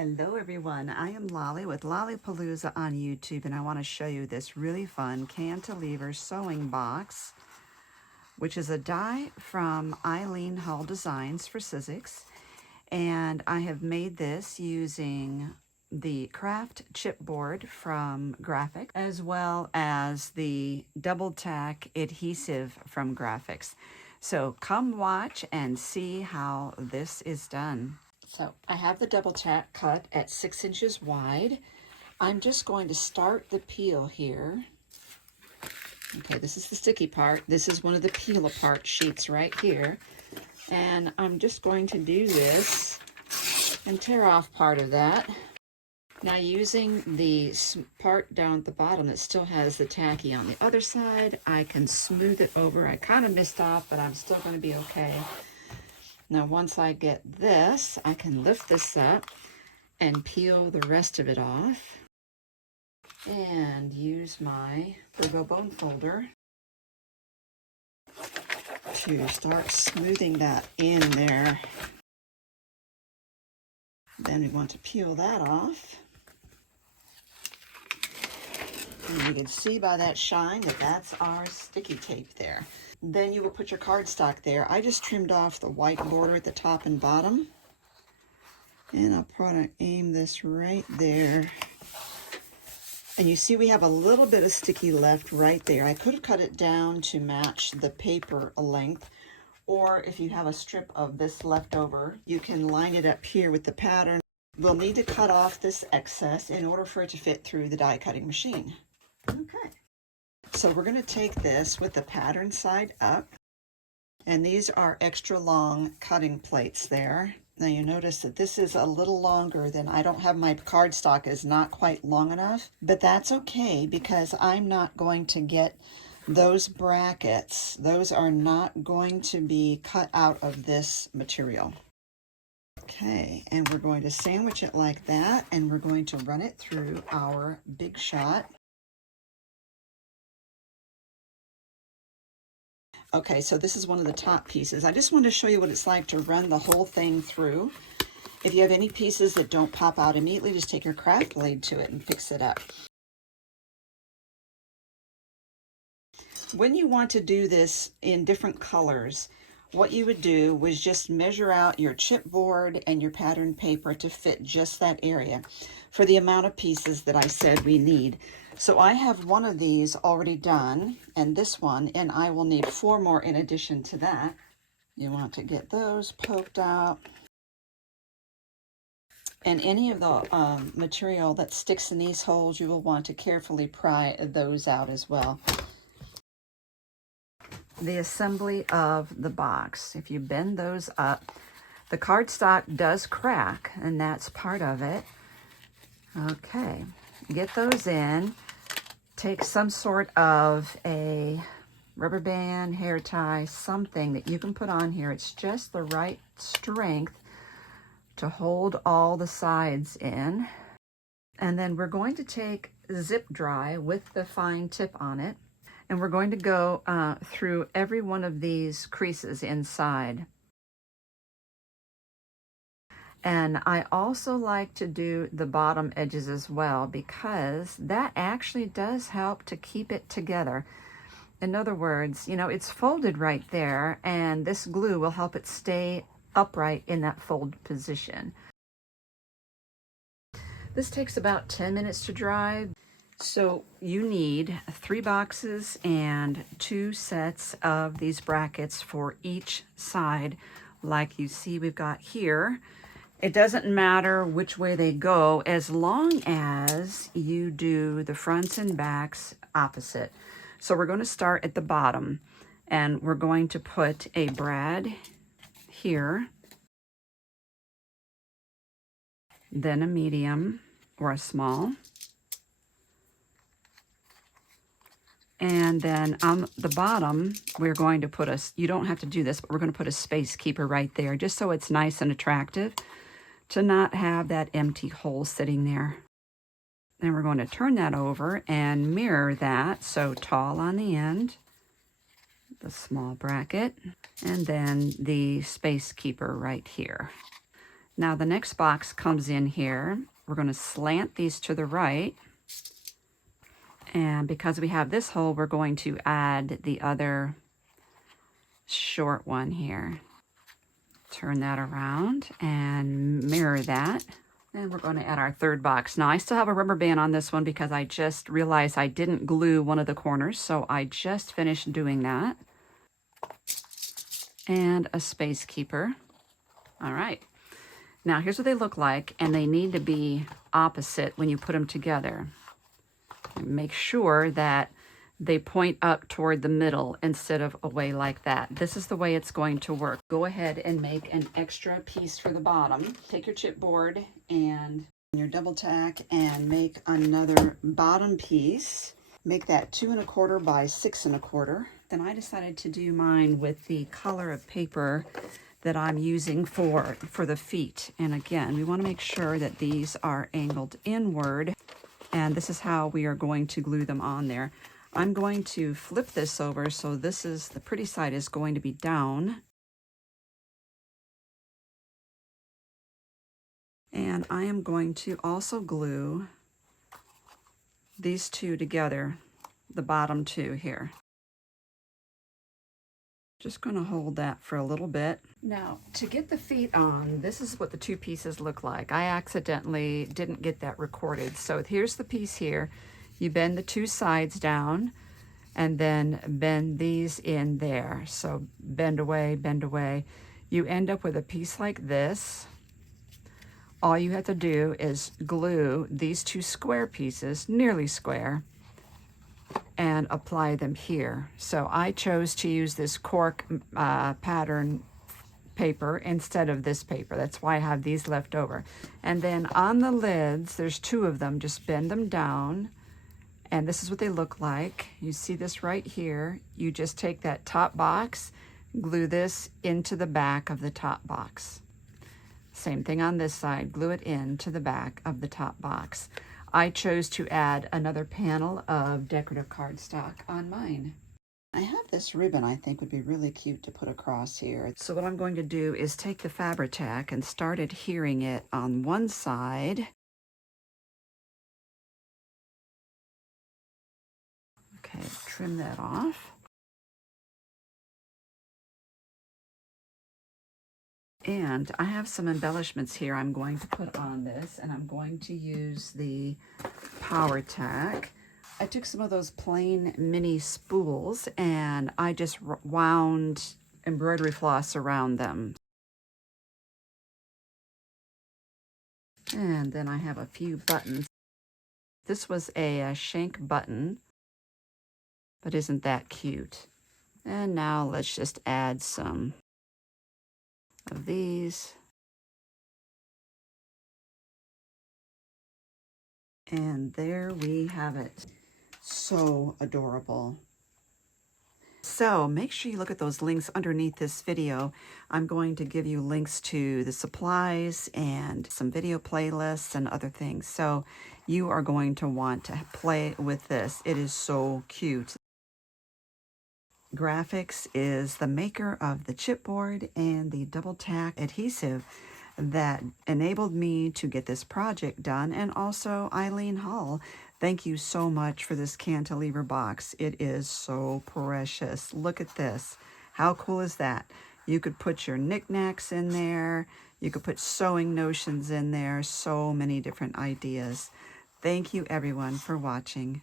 Hello everyone, I am Lolly with Lollipalooza on YouTube, and I want to show you this really fun cantilever sewing box, which is a die from Eileen Hull Designs for Sizzix. And I have made this using the Grafix Chipboard from Grafix, as well as the Double-Tack adhesive from Grafix. So come watch and see how this is done. So I have the Double-Tack cut at 6 inches wide. I'm just going to start the peel here. Okay, this is the sticky part. This is one of the peel apart sheets right here. And I'm just going to do this and tear off part of that. Now, using the part down at the bottom that still has the tacky on the other side, I can smooth it over. I kind of missed off, but I'm still going to be okay. Now, once I get this, I can lift this up and peel the rest of it off and use my Virgo bone folder to start smoothing that in there. Then we want to peel that off. And you can see by that shine that that's our sticky tape there. Then you will put your cardstock there. I just trimmed off the white border at the top and bottom. And I'll probably aim this right there. And you see we have a little bit of sticky left right there. I could have cut it down to match the paper length. Or if you have a strip of this left over, you can line it up here with the pattern. We'll need to cut off this excess in order for it to fit through the die cutting machine. Okay. So we're going to take this with the pattern side up, and these are extra long cutting plates there. Now you notice that this is a little longer than, I don't have my cardstock is not quite long enough, but that's okay because I'm not going to get those brackets. Those are not going to be cut out of this material. Okay, and we're going to sandwich it like that, and we're going to run it through our Big Shot. Okay, so this is one of the top pieces. I just wanted to show you what it's like to run the whole thing through. If you have any pieces that don't pop out immediately, just take your craft blade to it and fix it up. When you want to do this in different colors, what you would do was just measure out your chipboard and your pattern paper to fit just that area for the amount of pieces that I said we need. So I have one of these already done, and this one, and I will need 4 more in addition to that. You want to get those poked out. And any of the material that sticks in these holes, you will want to carefully pry those out as well. The assembly of the box, if you bend those up, the cardstock does crack, and that's part of it. Okay, get those in. Take some sort of a rubber band, hair tie, something that you can put on here. It's just the right strength to hold all the sides in. And then we're going to take zip dry with the fine tip on it, and we're going to go through every one of these creases inside. And I also like to do the bottom edges as well, because that actually does help to keep it together. In other words, you know, it's folded right there, and this glue will help it stay upright in that fold position. This takes about 10 minutes to dry. So you need 3 boxes and 2 sets of these brackets for each side, like you see we've got here. It doesn't matter which way they go as long as you do the fronts and backs opposite. So we're going to start at the bottom, and we're going to put a brad here, then a medium or a small, and then on the bottom we're going to put you don't have to do this, but we're going to put a space keeper right there, just so it's nice and attractive to not have that empty hole sitting there. Then we're going to turn that over and mirror that, so tall on the end, the small bracket, and then the space keeper right here. Now the next box comes in here. We're going to slant these to the right. And because we have this hole, we're going to add the other short one here. Turn that around and mirror that. And we're going to add our third box. Now I still have a rubber band on this one because I just realized I didn't glue one of the corners. So I just finished doing that. And a space keeper. All right. Now here's what they look like, and they need to be opposite when you put them together. Make sure that they point up toward the middle instead of away like that. This is the way it's going to work. Go ahead and make an extra piece for the bottom. Take your chipboard and your double tack and make another bottom piece. Make that 2 1/4 by 6 1/4. Then I decided to do mine with the color of paper that I'm using for the feet. And again, we want to make sure that these are angled inward. And this is how we are going to glue them on there. I'm going to flip this over, so this is, the pretty side is going to be down. And I am going to also glue these two together, the bottom two here. Just going to hold that for a little bit. Now, to get the feet on, this is what the two pieces look like. I accidentally didn't get that recorded. So here's the piece here. You bend the two sides down and then bend these in there. So bend away, bend away. You end up with a piece like this. All you have to do is glue these two square pieces, nearly square, and apply them here. So I chose to use this cork pattern paper instead of this paper. That's why I have these left over. And then on the lids, there's two of them. Just bend them down. And this is what they look like. You see this right here. You just take that top box, glue this into the back of the top box. Same thing on this side, glue it into the back of the top box. I chose to add another panel of decorative cardstock on mine. I have this ribbon I think would be really cute to put across here. So what I'm going to do is take the Fabri-Tac and start adhering it on one side. Okay, trim that off. And I have some embellishments here I'm going to put on this, and I'm going to use the Power Tack. I took some of those plain mini spools and I just wound embroidery floss around them. And then I have a few buttons. This was a shank button, but isn't that cute? And now let's just add some of these. And there we have it. So adorable. So make sure you look at those links underneath this video. I'm going to give you links to the supplies and some video playlists and other things. So you are going to want to play with this. It is so cute. Grafix is the maker of the chipboard and the Double-Tack adhesive that enabled me to get this project done, and also Eileen Hull. Thank you so much for this cantilever box. It is so precious. Look at this. How cool is that? You could put your knickknacks in there. You could put sewing notions in there. So many different ideas. Thank you everyone for watching.